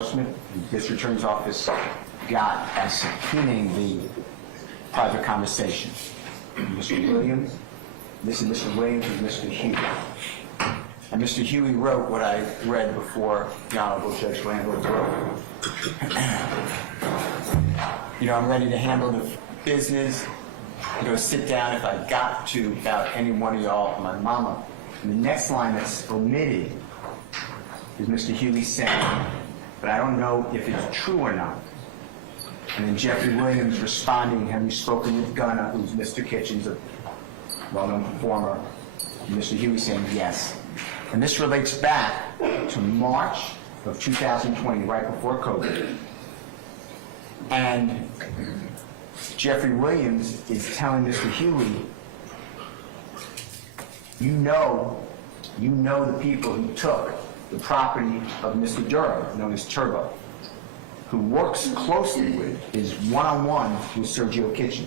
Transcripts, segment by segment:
The district attorney's office got as subpoenaing the private conversation. Mr. Williams, this is Mr. Williams and Mr. Huey. And Mr. Huey wrote what I read before the Honorable Judge Randall wrote. I'm ready to handle the business, sit down if I got to about any one of y'all, my mama. And the next line that's omitted is Mr. Huey saying, but I don't know if it's true or not. And then Jeffrey Williams responding, have you spoken with Gunner, who's Mr. Kitchens, a well-known performer? And Mr. Huey saying yes. And this relates back to March of 2020, right before COVID. And Jeffrey Williams is telling Mr. Huey, you know the people who took the property of Mr. Durham, known as Turbo, who works closely with, is one-on-one with Sergio Kitchens.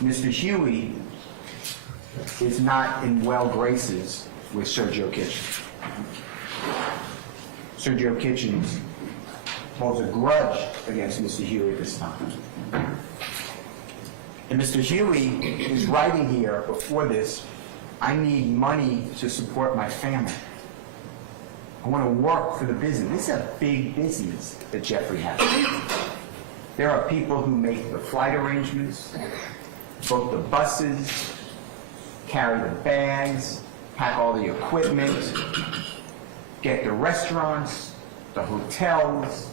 Mr. Huey is not in well graces with Sergio Kitchens. Sergio Kitchens holds a grudge against Mr. Huey at this time. And Mr. Huey is writing here before this, I need money to support my family. I want to work for the business. This is a big business that Jeffrey has. There are people who make the flight arrangements, book the buses, carry the bags, pack all the equipment, get the restaurants, the hotels,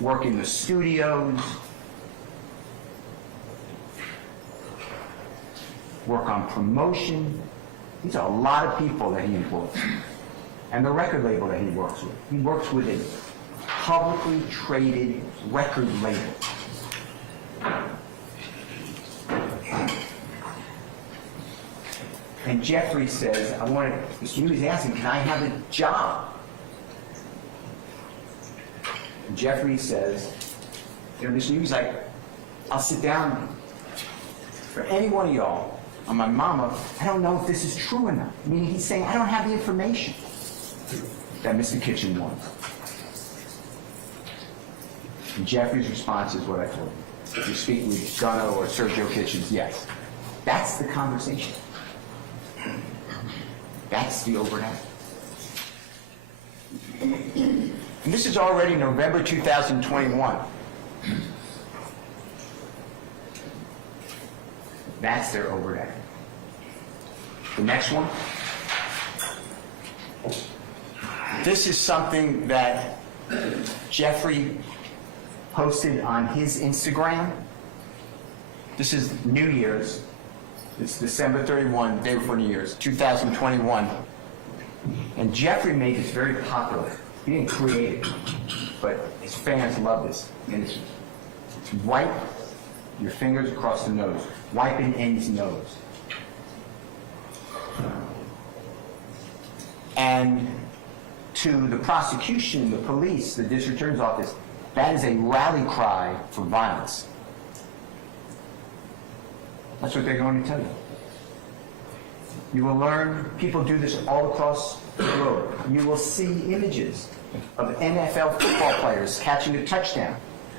work in the studios, work on promotion. These are a lot of people that he employs. And the record label that he works with. He works with a publicly traded record label. And Jeffrey says, Mr. Huey's asking, can I have a job? And Jeffrey says, Mr. Huey's like, I'll sit down for any one of y'all. On my mama, I don't know if this is true or not. I mean, he's saying, I don't have the information that Mr. Kitchen wants. And Jeffrey's response is what I told him. If you speak with Gunner or Sergio Kitchens, yes. That's the conversation. That's the overnight. And this is already November 2021. That's their overnight. The next one. This is something that Jeffrey posted on his Instagram. This is New Year's. It's December 31, day before New Year's, 2021. And Jeffrey made this very popular. He didn't create it, but his fans love this. And it's wipe your fingers across the nose. Wipe an end's nose. And to the prosecution, the police, the district attorney's office, that is a rally cry for violence. That's what they're going to tell you. You will learn, people do this all across the globe. You will see images of NFL football players catching a touchdown,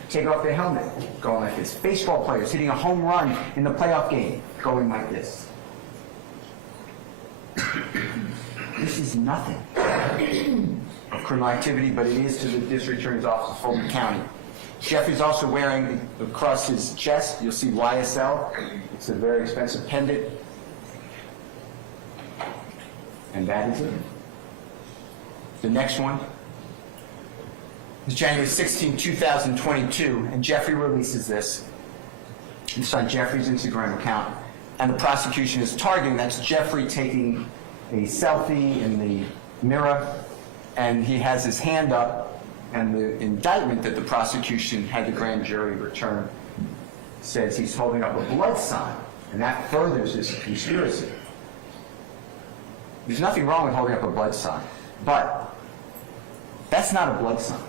take off their helmet, going like this. Baseball players hitting a home run in the playoff game, going like this. This is nothing of criminal activity, but it is to the district attorney's office of Fulton County. Jeffrey's also wearing across his chest, you'll see YSL. It's a very expensive pendant. And that is it. The next one is January 16, 2022, and Jeffrey releases this. It's on Jeffrey's Instagram account, and the prosecution is targeting, that's Jeffrey taking a selfie in the mirror, and he has his hand up, and the indictment that the prosecution had the grand jury return says he's holding up a blood sign, and that furthers this conspiracy. There's nothing wrong with holding up a blood sign, but that's not a blood sign.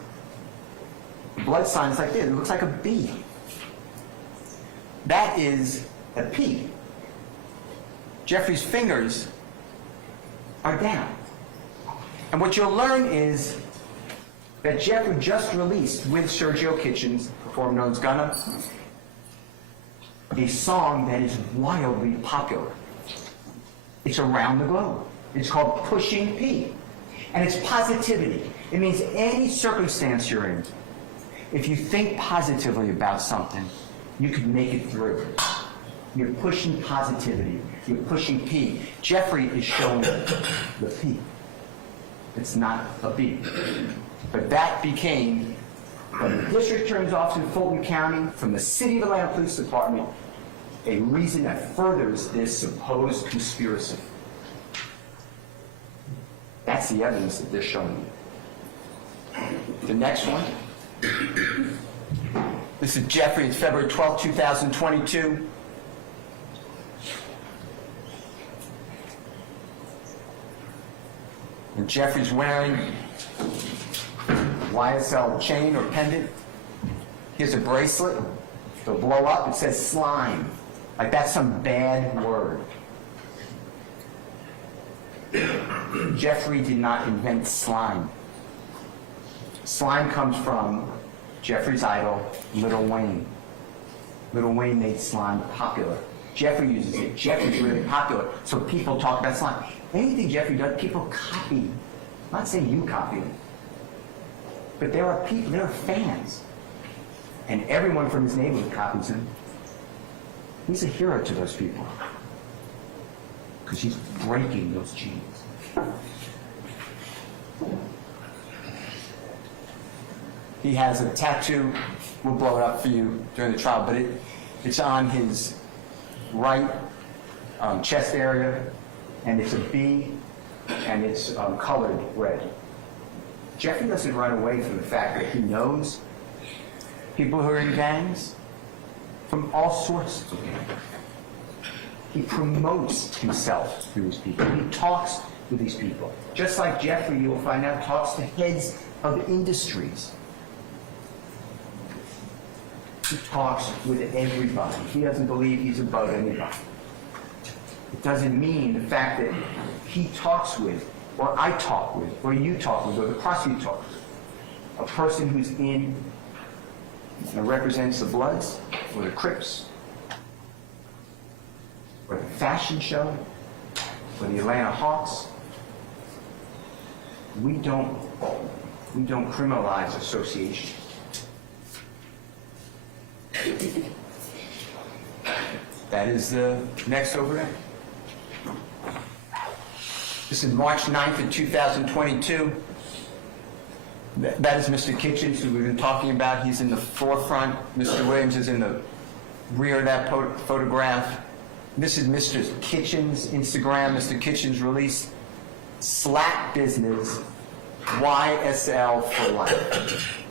The blood sign is like this. It looks like a B. That is a P. Jeffrey's fingers are down. And what you'll learn is that Jeffrey just released, with Sergio Kitchens, performer known as Gunna, a song that is wildly popular. It's around the globe. It's called Pushing P. And it's positivity. It means any circumstance you're in, if you think positively about something, you can make it through. You're pushing positivity. You're pushing P. Jeffrey is showing the P. It's not a B. But that became, from the district attorney's office in Fulton County, from the City of Atlanta Police Department, a reason that furthers this supposed conspiracy. That's the evidence that they're showing you. The next one. This is Jeffrey. It's February 12, 2022. And Jeffrey's wearing YSL chain or pendant. Here's a bracelet. It'll blow up. It says slime. Like that's some bad word. Jeffrey did not invent slime. Slime comes from Jeffrey's idol, Lil Wayne. Lil Wayne made slime popular. Jeffrey uses it. Jeffrey's really popular, so people talk about slime. Anything Jeffrey does, people copy. I'm not saying you copy him, but there are people, there are fans, and everyone from his neighborhood copies him. He's a hero to those people because he's breaking those genes. He has a tattoo. We'll blow it up for you during the trial, but it's on his right chest area, and it's a B, and it's colored red. Jeffrey doesn't run away from the fact that he knows people who are in gangs from all sorts of gangs. He promotes himself through these people. He talks with these people. Just like Jeffrey, you will find out, talks to heads of industries. He talks with everybody. He doesn't believe he's above anybody. It doesn't mean the fact that he talks with, or I talk with, or you talk with, or the prosecutor talks with, a person who's in and represents the Bloods, or the Crips, or the fashion show, or the Atlanta Hawks. We don't criminalize association. That is the next over there. This is March 9th of 2022. That is Mr. Kitchens, who we've been talking about. He's in the forefront. Mr. Williams is in the rear of that photograph. This is Mr. Kitchens' Instagram. Mr. Kitchens released Slack Business, YSL for life.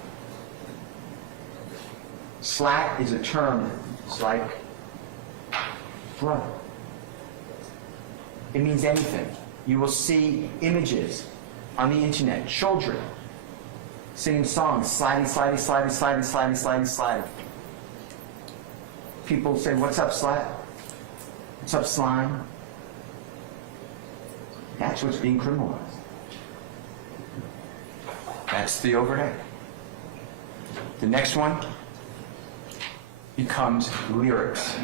Slack is a term. It's like brother. It means anything. You will see images on the internet, children singing songs, sliding, sliding, sliding, sliding, sliding, sliding, sliding. People say, "What's up, Slack? What's up, slime?" That's what's being criminalized. That's the overhead. The next one becomes lyrics.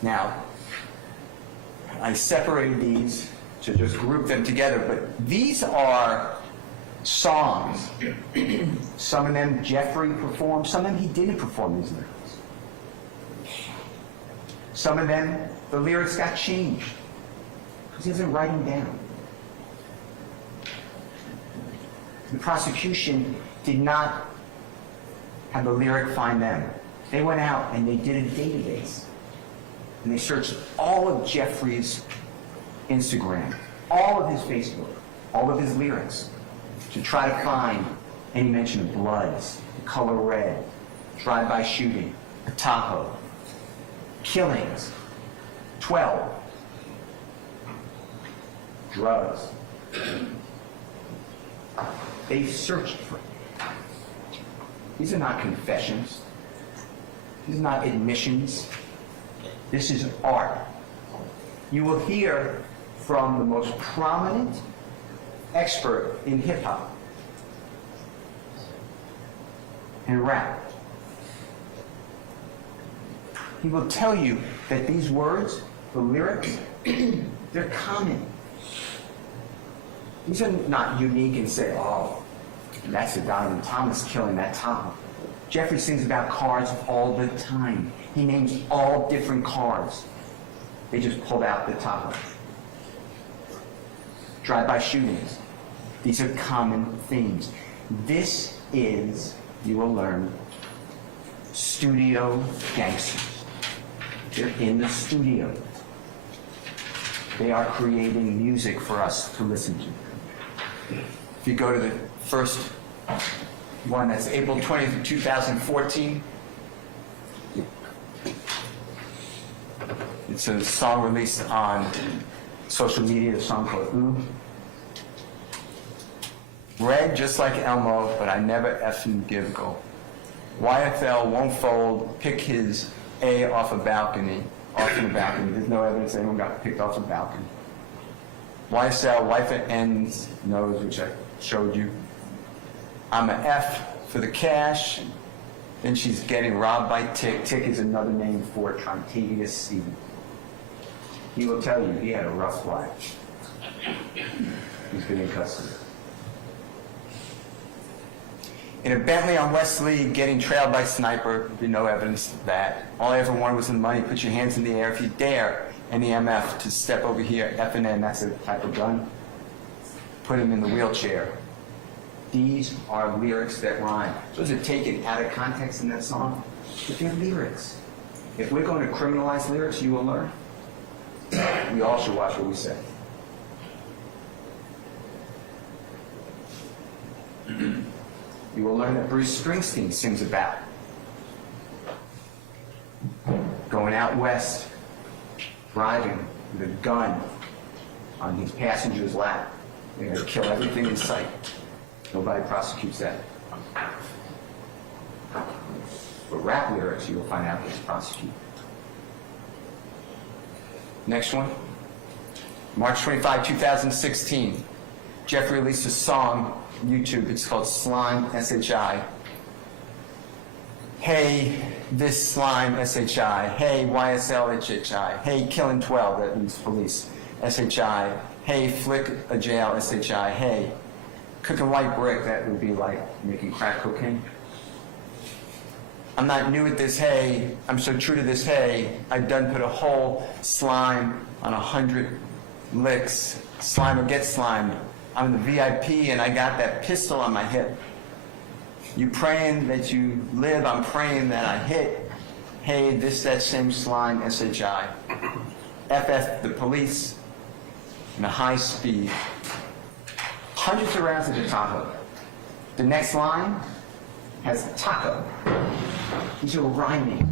Now, I separated these to just group them together, but these are songs. Some of them Jeffrey performed, some of them he didn't perform these lyrics. Some of them, the lyrics got changed because he doesn't write them down. The prosecution did not have the lyric find them. They went out and they did a database. And they searched all of Jeffrey's Instagram, all of his Facebook, all of his lyrics, to try to find any mention of Bloods, the color red, drive-by shooting, a Tahoe, killings, 12, drugs. They searched for it. These are not confessions. These are not admissions. This is art. You will hear from the most prominent expert in hip-hop and rap. He will tell you that these words, the lyrics, they're common. These are not unique and say, oh, that's a Donovan Thomas killing that Tahoe. Jeffrey sings about cars all the time. He names all different cars. They just pulled out the Tahoe. Drive-by shootings. These are common themes. This is, you will learn, studio gangsters. They're in the studio. They are creating music for us to listen to. If you go to the first one, that's April 20th, 2014. It's a song released on social media, a song called Ooh. Red just like Elmo, but I never effing give go. YSL won't fold, pick his A off a balcony, off the balcony. There's no evidence anyone got picked off a balcony. YSL, wife at ends, nose, which I showed you. I'm an F for the cash. Then she's getting robbed by Tick. Tick is another name for Trontavious C. He will tell you he had a rough life. He's been in custody. In a Bentley on Wesley, getting trailed by sniper, there'd be no evidence of that. All I ever wanted was the money. Put your hands in the air if you dare. Any MF to step over here, F and N, that's a type of gun. Put him in the wheelchair. These are lyrics that rhyme. Those are taken out of context in that song, but they're lyrics. If we're going to criminalize lyrics, you will learn. We all should watch what we say. You will learn that Bruce Springsteen sings about going out west, driving with a gun on his passenger's lap. They're going to kill everything in sight. Nobody prosecutes that. But rap lyrics, you will find out is prosecuted. Next one. March 25, 2016. Jeffrey released a song on YouTube. It's called Slime, S-H-I. Hey, this slime, S-H-I. Hey, YSL, H-H-I. Hey, killing 12, that means police, S-H-I. Hey, flick a jail, S-H-I. Hey, cooking white brick, that would be like making crack cocaine. I'm not new at this, hey, I'm so true to this, hey, I done put a whole slime on 100 licks. Slime or get slimed. I'm the VIP and I got that pistol on my hip. You praying that you live, I'm praying that I hit. Hey, this, that same slime, S-H-I. FF the police in a high speed. Hundreds of rounds at the Tahoe. The next line has taco. These are rhyming.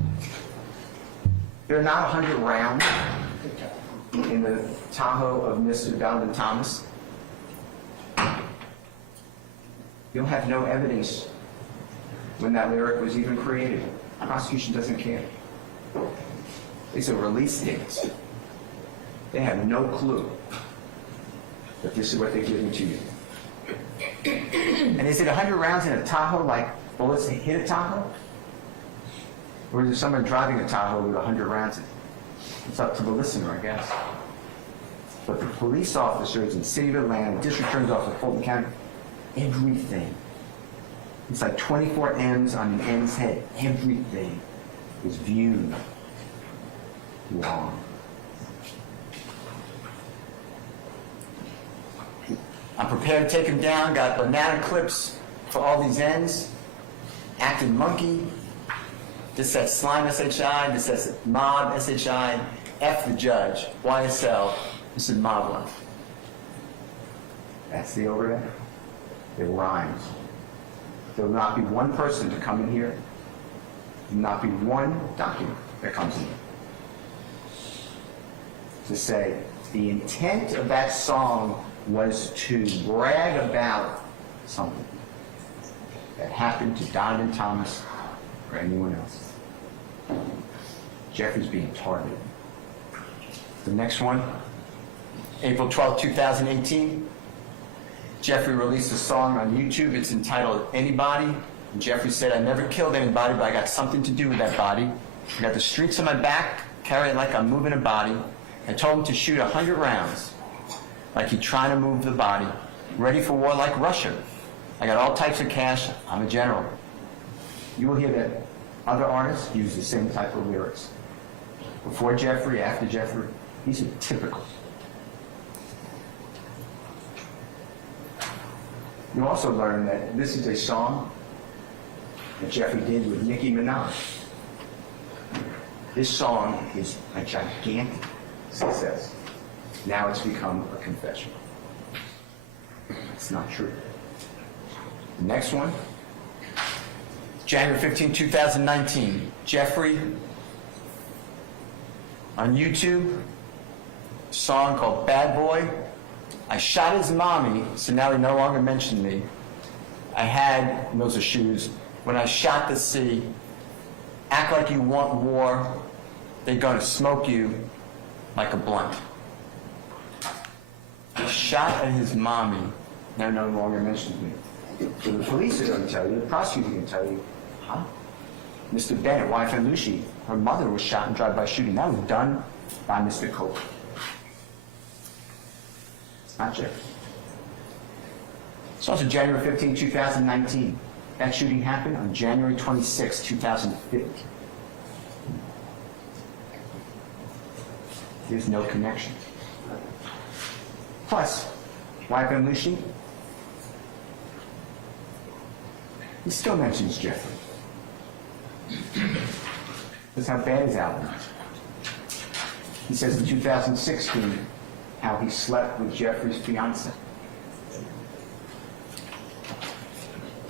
There are not 100 rounds in the Tahoe of Mr. Donovan Thomas. You'll have no evidence when that lyric was even created. The prosecution doesn't care. These are release dates. They have no clue that this is what they're giving to you. And is it 100 rounds in a Tahoe like bullets that hit a Tahoe? Or is it someone driving a Tahoe with 100 rounds in it? It's up to the listener, I guess. But the police officers in the city of Atlanta, district attorney's office, Fulton County, everything. It's like 24 M's on an N's head. Everything is viewed wrong. I'm prepared to take him down. Got banana clips for all these ends. Acting monkey. This says slime, S-H-I. This says mob, S-H-I. F the judge, YSL. This is mob life. That's the overhead. It rhymes. There will not be one person to come in here. There will not be one document that comes in here to say the intent of that song was to brag about something that happened to Donovan Thomas or anyone else. Jeffrey's being targeted. The next one, April 12, 2018. Jeffrey released a song on YouTube. It's entitled Anybody. And Jeffrey said, I never killed anybody, but I got something to do with that body. I got the streets on my back, carry it like I'm moving a body. I told him to shoot 100 rounds, like he's trying to move the body. Ready for war like Russia. I got all types of cash. I'm a general. You will hear that other artists use the same type of lyrics. Before Jeffrey, after Jeffrey, these are typical. You also learn that this is a song that Jeffrey did with Nicki Minaj. This song is a gigantic success. Now it's become a confession. It's not true. The next one, January 15, 2019. Jeffrey on YouTube, a song called Bad Boy. I shot his mommy, so now he no longer mentioned me. I had, and those are shoes, when I shot the sea, act like you want war, they're gonna smoke you like a blunt. I shot at his mommy, now no longer mentions me. So the police are gonna tell you, the prosecutor can tell you, huh? Mr. Bennett, wife and Lucy, her mother was shot in drive-by shooting. That was done by Mr. Cope. Not Jeff. It's also January 15, 2019. That shooting happened on January 26, 2015. There's no connection. Plus, wife and Lucy, he still mentions Jeffrey. That's how bad his album is. He says in 2016 how he slept with Jeffrey's fiance.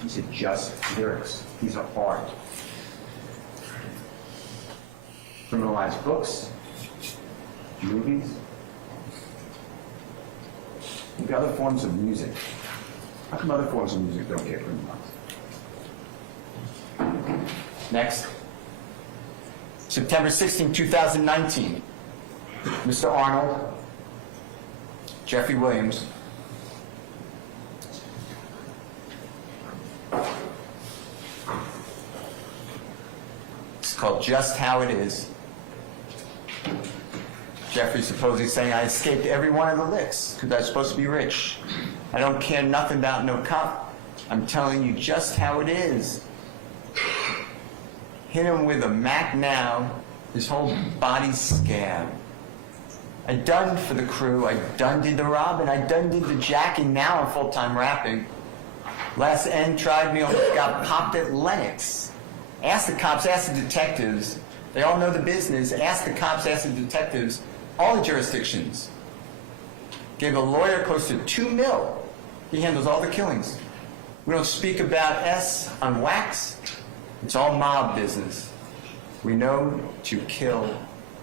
These are just lyrics. These are art. Criminalized books, movies, and other forms of music. How come other forms of music don't get criminalized? Next. September 16, 2019. Mr. Arnold, Jeffrey Williams, it's called Just How It Is. Jeffrey supposedly saying, I escaped every one of the licks because I was supposed to be rich. I don't care nothing about no cop. I'm telling you just how it is. Hit him with a Mac now, his whole body's scabbed. I done for the crew, I done did the robbing, I done did the jacking, now I'm full-time rapping. Last end tried me, almost got popped at Lennox. Ask the cops, ask the detectives. They all know the business. Ask the cops, ask the detectives. All the jurisdictions. Gave a lawyer close to $2 million. He handles all the killings. We don't speak about S on wax. It's all mob business. We know to kill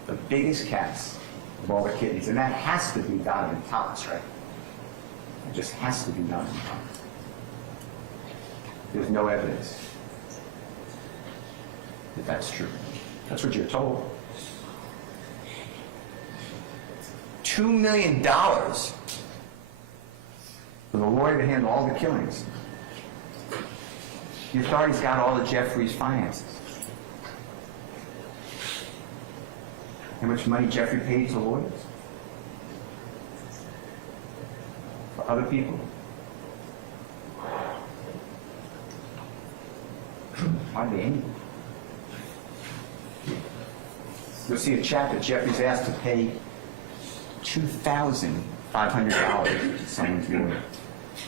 the biggest cats of all the kittens. And that has to be Donovan Thomas, right? It just has to be Donovan Thomas. There's no evidence that that's true. That's what you're told. $2 million for the lawyer to handle all the killings. The authorities got all of Jeffrey's finances. How much money Jeffrey paid to lawyers? For other people? Hardly any. You'll see a chat that Jeffrey's asked to pay $2,500 to someone's lawyer.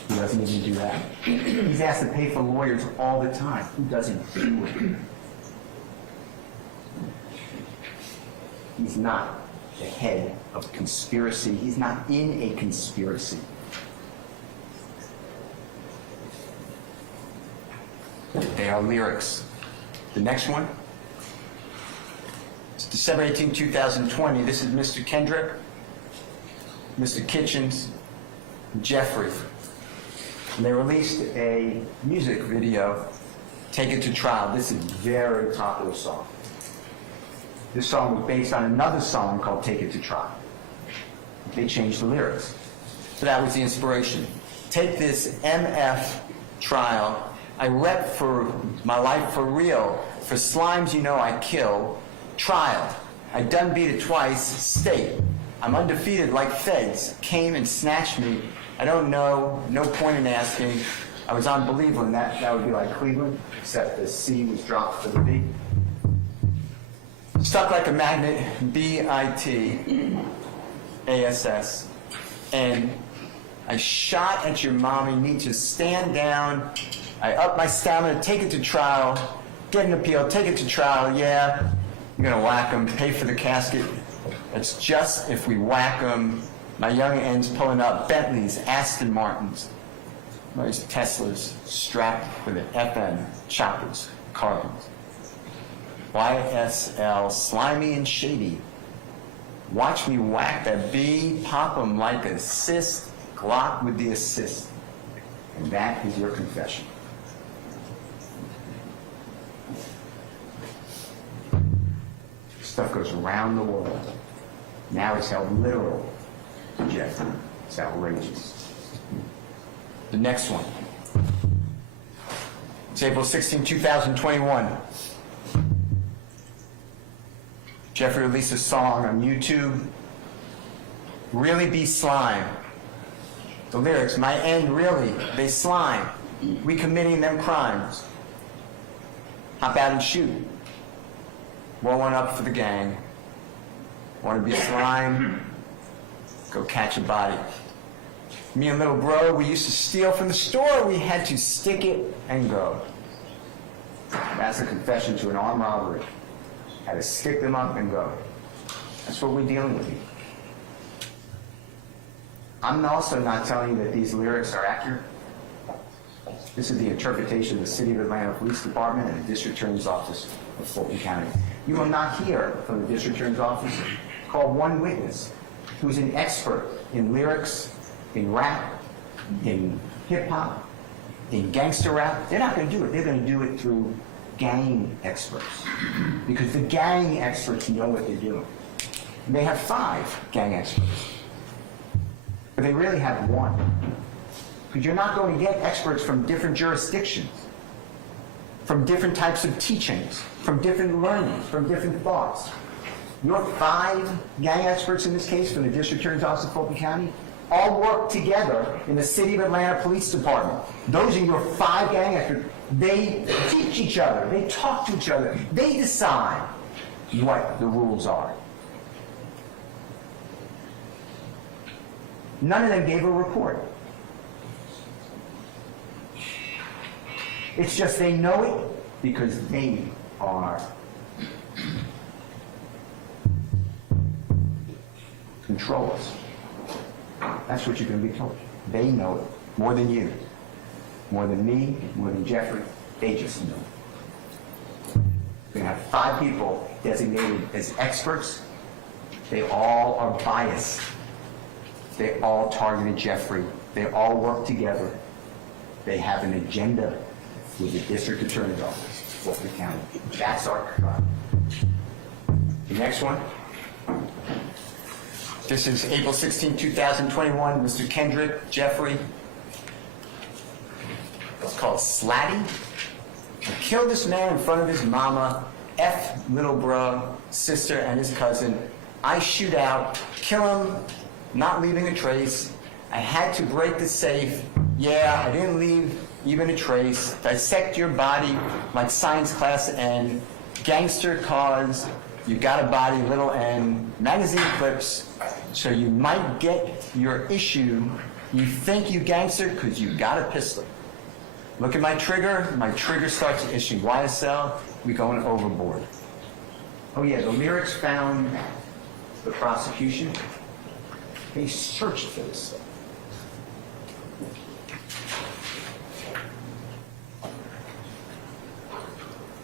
He doesn't even do that. He's asked to pay for lawyers all the time. Who doesn't do it? He's not the head of a conspiracy. He's not in a conspiracy. They are lyrics. The next one. It's December 18, 2020. This is Mr. Kendrick, Mr. Kitchens, Jeffrey. And they released a music video, Take It to Trial. This is a very popular song. This song was based on another song called Take It to Trial. They changed the lyrics. So that was the inspiration. take this MF trial. I rep for my life for real. For slimes, you know I kill. Trial. I done beat it twice. State. I'm undefeated like feds. Came and snatched me. I don't know. No point in asking. I was on Believeland. That would be like Cleveland, except the C was dropped for the B. Stuck like a magnet. BITASS. And I shot at your mom. You need to stand down. I up my stamina, take it to trial, get an appeal, take it to trial. Yeah, you're gonna whack them, pay for the casket. It's just if we whack them. My young ends pulling up Bentleys, Aston Martins, those Teslas strapped with an FN, choppers, carbons. YSL, slimy and shady. Watch me whack that B, pop them like a cyst, Glock with the assist. And that is your confession. Stuff goes around the world. Now it's held literal, Jeffrey. It's outrageous. The next one. It's April 16, 2021. Jeffrey released a song on YouTube, Really Be Slime. The lyrics, my end really, they slime. We committing them crimes. Hop out and shoot. Roll one up for the gang. Want to be slime? Go catch a body. Me and little bro, we used to steal from the store. We had to stick it and go. That's a confession to an armed robbery. Had to stick them up and go. That's what we're dealing with here. I'm also not telling you that these lyrics are accurate. This is the interpretation of the City of Atlanta Police Department and the District Attorney's Office of Fulton County. You will not hear from the District Attorney's Office. Call one witness who's an expert in lyrics, in rap, in hip-hop, in gangster rap. They're not going to do it. They're going to do it through gang experts. Because the gang experts know what they're doing. And they have 5 gang experts. But they really have 1. Because you're not going to get experts from different jurisdictions, from different types of teachings, from different learnings, from different thoughts. Your 5 gang experts in this case from the District Attorney's Office of Fulton County all work together in the City of Atlanta Police Department. Those are your 5 gang experts. They teach each other. They talk to each other. They decide what the rules are. None of them gave a report. It's just they know it because they are controllers. That's what you're going to be told. They know it more than you, more than me, more than Jeffrey. They just know it. We're going to have 5 people designated as experts. They all are biased. They all targeted Jeffrey. They all work together. They have an agenda with the District Attorney's Office, Fulton County. That's our trial. The next one. This is April 16, 2021. Mr. Kendrick, Jeffrey. It's called Slatty. I killed this man in front of his mama, F little bro, sister, and his cousin. I shoot out, kill him, not leaving a trace. I had to break the safe. Yeah, I didn't leave even a trace. Dissect your body like science class N. Gangster cause, you got a body, little n. Magazine clips, so you might get your issue. You think you gangster because you got a pistol. Look at my trigger starts to issue. YSL, we going overboard. Oh yeah, the lyrics found the prosecution. They searched for this stuff.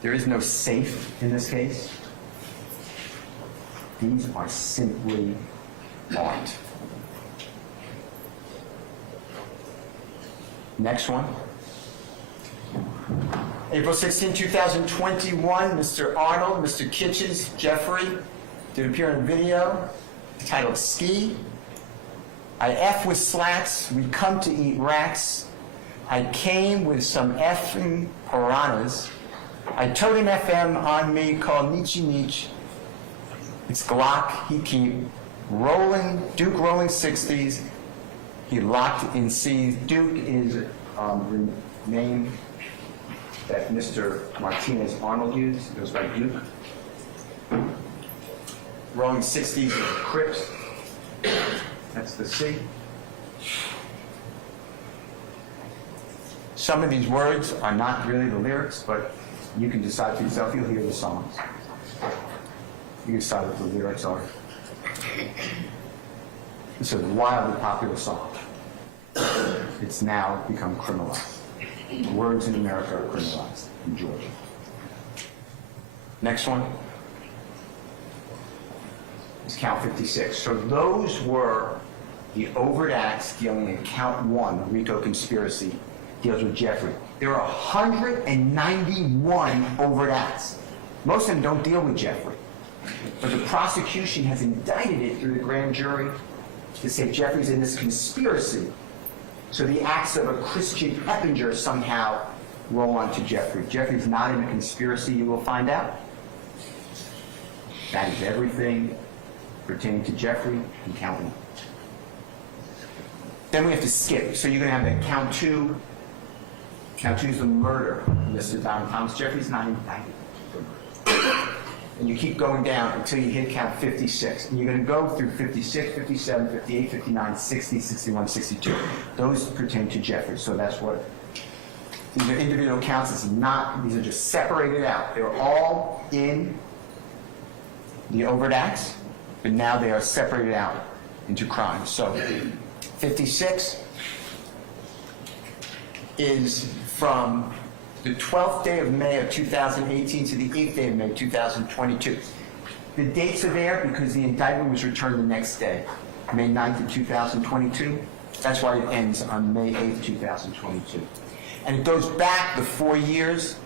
There is no safe in this case. These are simply art. Next one. April 16, 2021, Mr. Arnold, Mr. Kitchens, Jeffrey did appear in a video titled Ski. I F with slats, we come to eat rats. I came with some effing piranhas. I told an FM on me called Nietzsche Nietzsche. It's Glock, he keep rolling, Duke rolling 60s. He locked in C's. Duke is the name that Mr. Martinez Arnold used. It goes by Duke. Rolling 60s, Crips. That's the C. Some of these words are not really the lyrics, but you can decide for yourself. You'll hear the songs. You decide what the lyrics are. It's a wildly popular song. It's now become criminalized. The words in America are criminalized in Georgia. Next one is count 56. So those were the overt acts dealing in count 1, the RICO conspiracy, deals with Jeffrey. There are 191 overt acts. Most of them don't deal with Jeffrey. But the prosecution has indicted it through the grand jury to say Jeffrey's in this conspiracy. So the acts of a Christian Eppinger somehow roll onto Jeffrey. Jeffrey's not in a conspiracy, you will find out. That is everything pertaining to Jeffrey and count 1. Then we have to skip. So you're going to have that count 2. Count 2 is the murder of Mr. Donald Thomas. Jeffrey's not indicted for murder. And you keep going down until you hit count 56. And you're going to go through 56, 57, 58, 59, 60, 61, 62. Those pertain to Jeffrey. So that's what these are individual counts. It's not, these are just separated out. They're all in the overt acts, but now they are separated out into crimes. So 56 is from the 12th day of May of 2018 to the 8th day of May 2022. The dates are there because the indictment was returned the next day, May 9th of 2022. That's why it ends on May 8th, 2022. And it goes back the 4 years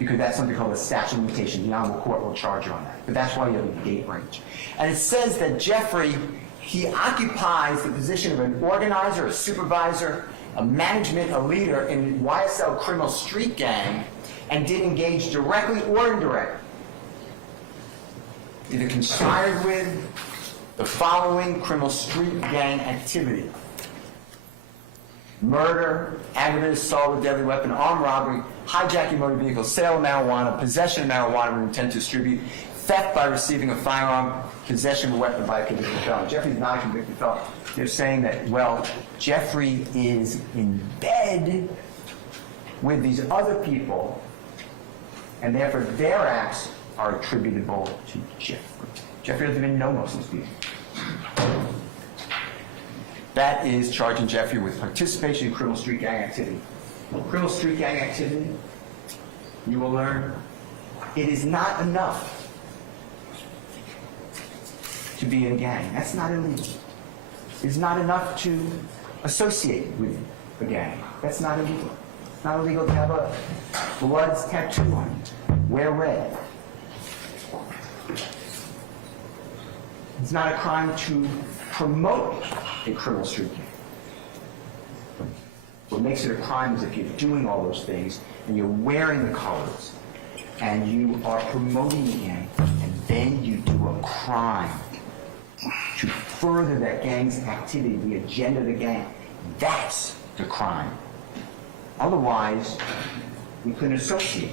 because that's something called a statute of limitations. The Honorable Court will charge you on that. But that's why you have a date range. And it says that Jeffrey, he occupies the position of an organizer, a supervisor, a management, a leader in YSL criminal street gang, and did engage directly or indirectly, either conspired with the following criminal street gang activity: murder, aggravated assault with deadly weapon, armed robbery, hijacking motor vehicle, sale of marijuana, possession of marijuana with intent to distribute, theft by receiving a firearm, possession of a weapon by a convicted felon. Jeffrey's not a convicted felon. They're saying that, well, Jeffrey is in bed with these other people, and therefore their acts are attributable to Jeffrey. Jeffrey doesn't even know most of these people. That is charging Jeffrey with participation in criminal street gang activity. Criminal street gang activity, you will learn, it is not enough to be in a gang. That's not illegal. It's not enough to associate with a gang. That's not illegal. It's not illegal to have a blood tattoo on you. Wear red. It's not a crime to promote a criminal street gang. What makes it a crime is if you're doing all those things and you're wearing the colors and you are promoting the gang and then you do a crime to further that gang's activity, the agenda of the gang. That's the crime. Otherwise, we couldn't associate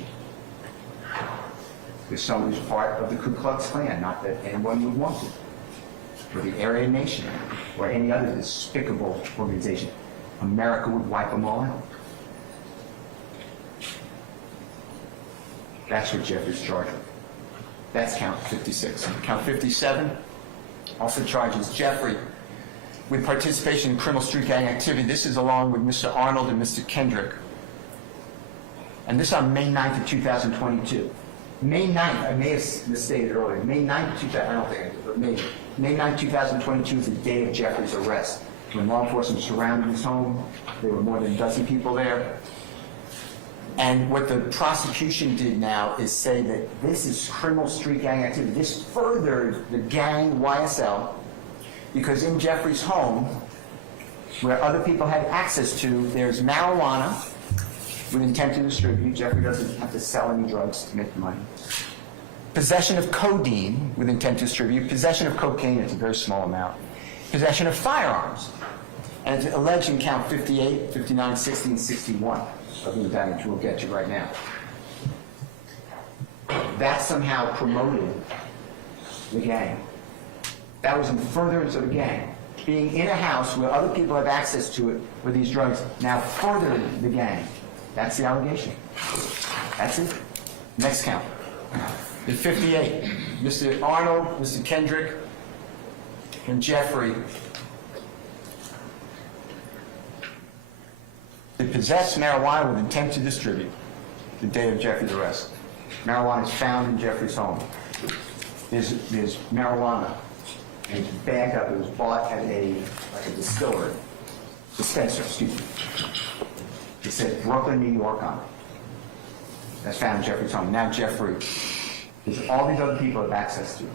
with someone who's part of the Ku Klux Klan, not that anyone would want to, or the Aryan Nation, or any other despicable organization. America would wipe them all out. That's what Jeffrey's charged with. That's count 56. Count 57 also charges Jeffrey with participation in criminal street gang activity. This is along with Mr. Arnold and Mr. Kendrick. And this on May 9th of 2022. May 9th, I may have misstated earlier, May 9th, 2000, I don't think I did, but May 9th, 2022 is the day of Jeffrey's arrest. When law enforcement surrounded his home, there were more than a dozen people there. And what the prosecution did now is say that this is criminal street gang activity. This furthered the gang YSL because in Jeffrey's home, where other people had access to, there's marijuana with intent to distribute. Jeffrey doesn't have to sell any drugs to make money. Possession of codeine with intent to distribute. Possession of cocaine, it's a very small amount. Possession of firearms. And it's alleged in count 58, 59, 60, and 61 of the indictment, which we'll get to right now. That somehow promoted the gang. That was in furtherance of the gang. Being in a house where other people have access to it with these drugs now furthered the gang. That's the allegation. That's it. Next count. The 58. Mr. Arnold, Mr. Kendrick, and Jeffrey. They possessed marijuana with intent to distribute the day of Jeffrey's arrest. Marijuana is found in Jeffrey's home. There's marijuana, and it's bagged up. It was bought at a dispenser, excuse me. It said Brooklyn, New York on it. That's found in Jeffrey's home. Now Jeffrey, there's all these other people have access to.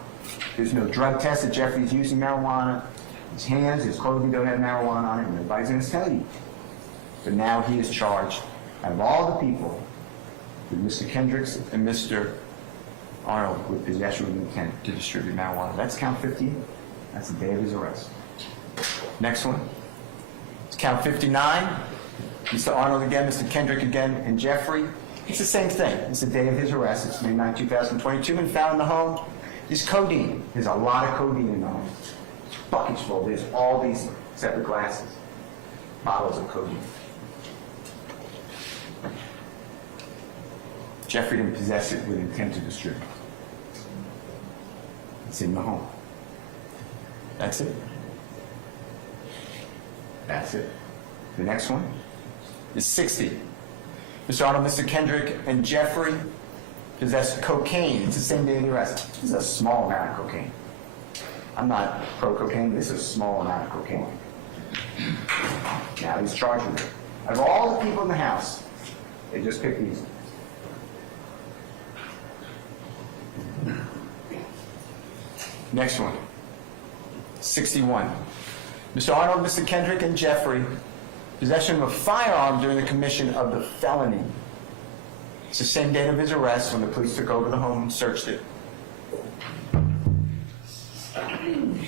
There's no drug test that Jeffrey's using marijuana. His hands, his clothing don't have marijuana on it, and nobody's going to tell you. But now he is charged, out of all the people, with Mr. Kendricks and Mr. Arnold with possession with intent to distribute marijuana. That's count 50. That's the day of his arrest. Next one. It's count 59. Mr. Arnold again, Mr. Kendrick again, and Jeffrey. It's the same thing. It's the day of his arrest. It's May 9, 2022, and found in the home is codeine. There's a lot of codeine in the home. Buckets full. There's all these separate glasses, bottles of codeine. Jeffrey didn't possess it with intent to distribute. It's in the home. That's it. That's it. The next one is 60. Mr. Arnold, Mr. Kendrick, and Jeffrey possessed cocaine. It's the same day of the arrest. This is a small amount of cocaine. I'm not pro-cocaine, but this is a small amount of cocaine. Now he's charged with it. Out of all the people in the house, they just picked these. Next one. 61. Mr. Arnold, Mr. Kendrick, and Jeffrey, possession of a firearm during the commission of the felony. It's the same date of his arrest when the police took over the home and searched it. And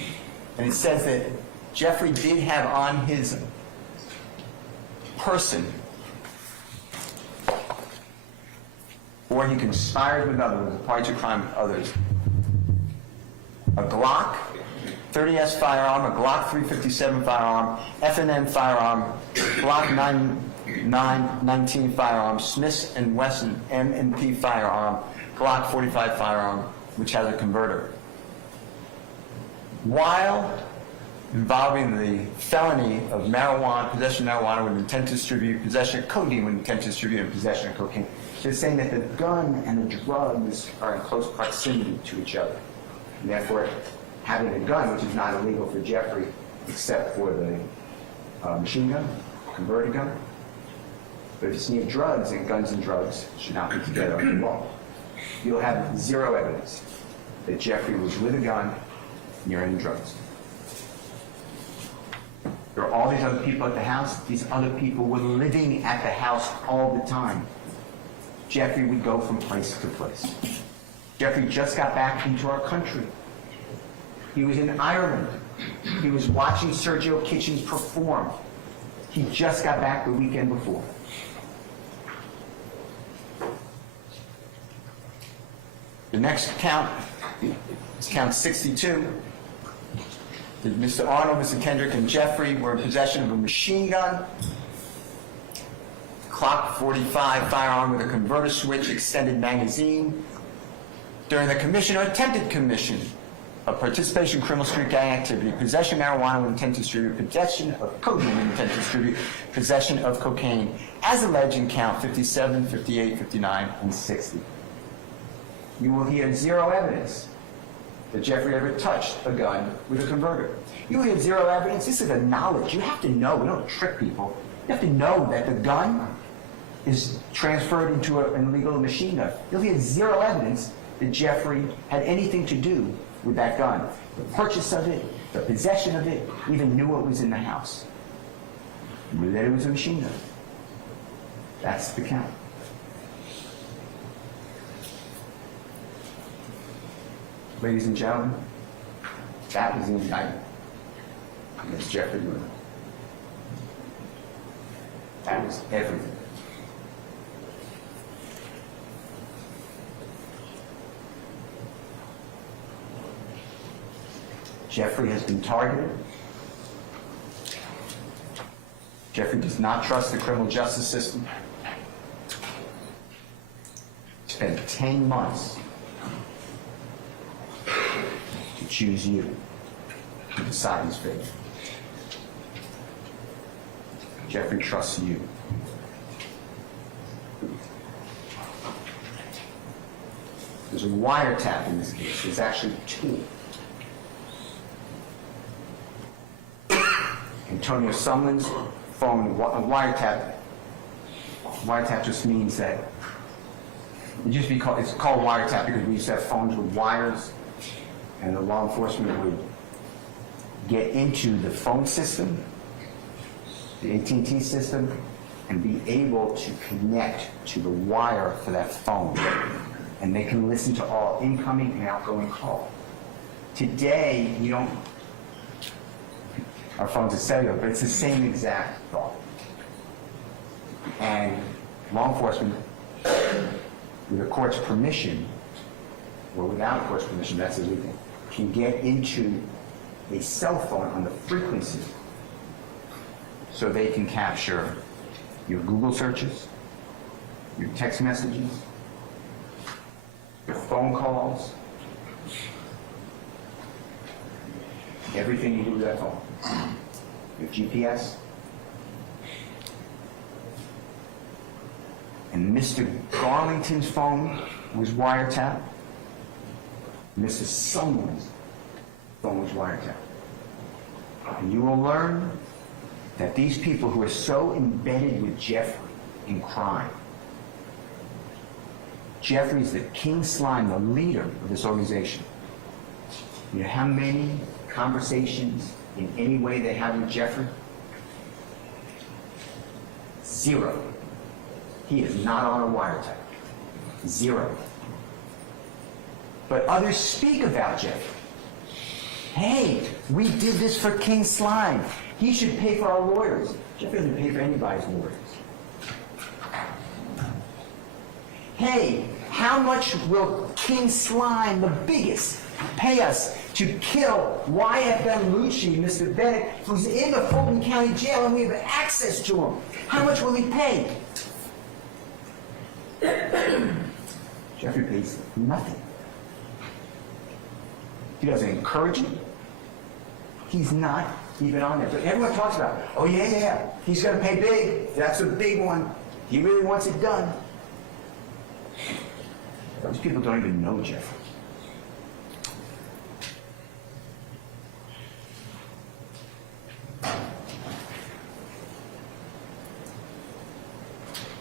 it says that Jeffrey did have on his person, or he conspired with others, a party to crime with others, a Glock 30S firearm, a Glock 357 firearm, F&M firearm, Glock 919 firearm, Smith & Wesson M&P firearm, Glock 45 firearm, which has a converter. While involving the felony of marijuana, possession of marijuana with intent to distribute, possession of codeine with intent to distribute, and possession of cocaine, they're saying that the gun and the drugs are in close proximity to each other. And therefore, having a gun, which is not illegal for Jeffrey, except for the machine gun, converted gun. But if it's near drugs, and guns and drugs should not be together under the law, you'll have zero evidence that Jeffrey was with a gun near any drugs. There are all these other people at the house. These other people were living at the house all the time. Jeffrey would go from place to place. Jeffrey just got back into our country. He was in Ireland. He was watching Sergio Kitchens perform. He just got back the weekend before. The next count is count 62. Mr. Arnold, Mr. Kendrick, and Jeffrey were in possession of a machine gun, Glock 45 firearm with a converter switch, extended magazine, during the commission or attempted commission of participation in criminal street gang activity, possession of marijuana with intent to distribute, possession of codeine with intent to distribute, possession of cocaine, as alleged in count 57, 58, 59, and 60. You will hear zero evidence that Jeffrey ever touched a gun with a converter. You will hear zero evidence. This is a knowledge. You have to know. We don't trick people. You have to know that the gun is transferred into an illegal machine gun. You'll hear zero evidence that Jeffrey had anything to do with that gun. The purchase of it, the possession of it, even knew what was in the house. Knew that it was a machine gun. That's the count. Ladies and gentlemen, that was the indictment against Jeffrey Lewis. That was everything. Jeffrey has been targeted. Jeffrey does not trust the criminal justice system. Spent 10 months to choose you to decide his fate. Jeffrey trusts you. There's a wiretap in this case. There's actually two. Antonio Sumlin's phone, a wiretap. Wiretap just means that it's called wiretap because we used to have phones with wires, and the law enforcement would get into the phone system, the AT&T system, and be able to connect to the wire for that phone. And they can listen to all incoming and outgoing calls. Today, you don't, our phones are cellular, but it's the same exact thought. And law enforcement, with a court's permission, or without a court's permission, that's illegal, can get into a cell phone on the frequency so they can capture your Google searches, your text messages, your phone calls, everything you do with that phone, your GPS. And Mr. Garlington's phone was wiretapped. Mr. Sumlin's phone was wiretapped. And you will learn that these people who are so embedded with Jeffrey in crime, Jeffrey's the king slime, the leader of this organization. You know how many conversations in any way they had with Jeffrey? 0. He is not on a wiretap. 0. But others speak about Jeffrey. Hey, we did this for King Slime. He should pay for our lawyers. Jeffrey doesn't pay for anybody's lawyers. Hey, how much will King Slime, the biggest, pay us to kill YSL Lucci, Mr. Bennett, who's in the Fulton County Jail, and we have access to him? How much will he pay? Jeffrey pays nothing. He doesn't encourage it. He's not even on there. But everyone talks about, oh yeah, he's going to pay big. That's a big one. He really wants it done. Those people don't even know Jeffrey.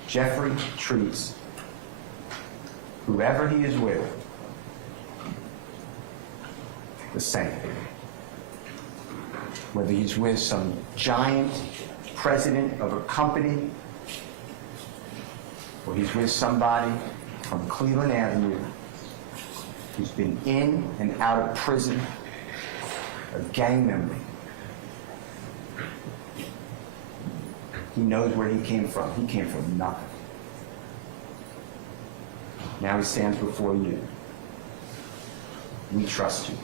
Jeffrey treats whoever he is with the same. Whether he's with some giant president of a company, or he's with somebody from Cleveland Avenue who's been in and out of prison, a gang member. He knows where he came from. He came from nothing. Now he stands before you. We trust you.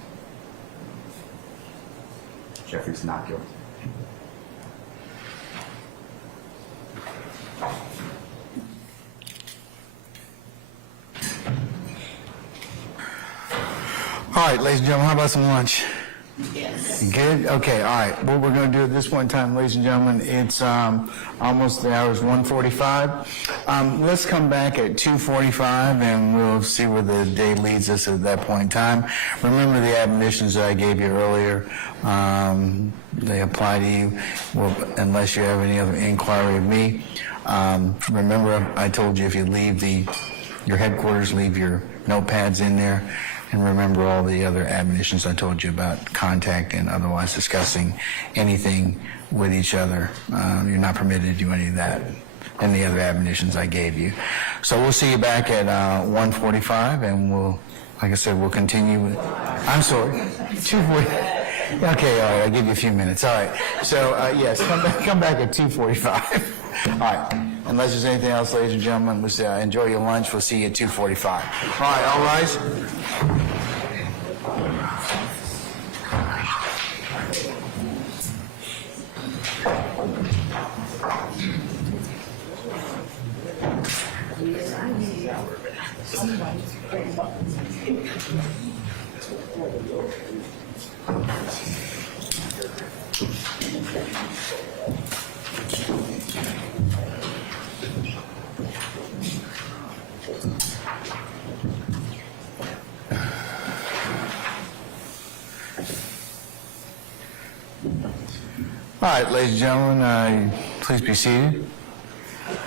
Jeffrey's not guilty. All right, ladies and gentlemen, how about some lunch? Yes. Good? Okay, all right. What we're going to do at this point in time, ladies and gentlemen, it's almost the hour is 1:45. Let's come back at 2:45 and we'll see where the day leads us at that point in time. Remember the admonitions that I gave you earlier. They apply to you unless you have any other inquiry of me. Remember I told you if you leave your headquarters, leave your notepads in there. And remember all the other admonitions I told you about contact and otherwise discussing anything with each other. You're not permitted to do any of that, and the other admonitions I gave you. So we'll see you back at 1:45, and we'll, like I said, we'll continue with, I'm sorry, 2:40. Okay, all right, I'll give you a few minutes. All right, so yes, come back at 2:45. All right, unless there's anything else, ladies and gentlemen, let's enjoy your lunch. We'll see you at 2:45. All right, all rise. All right, ladies and gentlemen, please be seated.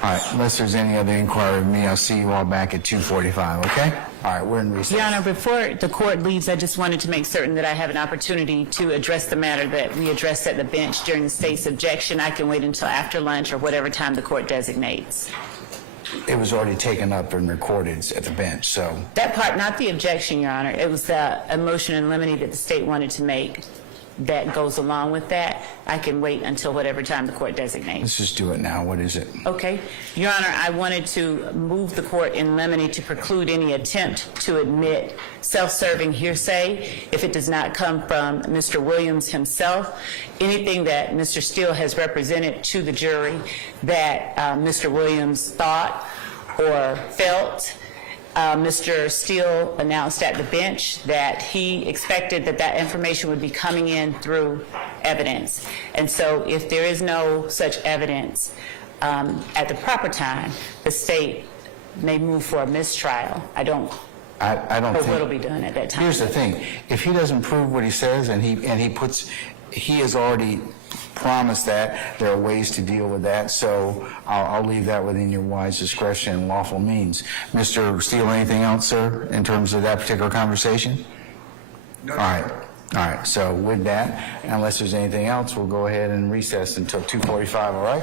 All right, unless there's any other inquiry of me, I'll see you all back at 2:45, okay? All right, we're in recess. Your Honor, before the court leaves, I just wanted to make certain that I have an opportunity to address the matter that we addressed at the bench during the state's objection. I can wait until after lunch or whatever time the court designates. It was already taken up and recorded at the bench, so. That part, not the objection, Your Honor. It was the motion in limine that the state wanted to make that goes along with that. I can wait until whatever time the court designates. Let's just do it now. What is it? Okay. Your Honor, I wanted to move the court in limine to preclude any attempt to admit self-serving hearsay if it does not come from Mr. Williams himself. Anything that Mr. Steele has represented to the jury that Mr. Williams thought or felt. Mr. Steele announced at the bench that he expected that that information would be coming in through evidence. And so if there is no such evidence at the proper time, the state may move for a mistrial. I don't I don't know think. what will be done at that time. Here's the thing. If he doesn't prove what he says and he has already promised that, there are ways to deal with that, so I'll leave that within your wise discretion and lawful means. Mr. Steele, anything else, sir, in terms of that particular conversation? No. All right, so with that, unless there's anything else, we'll go ahead and recess until 2:45, all right?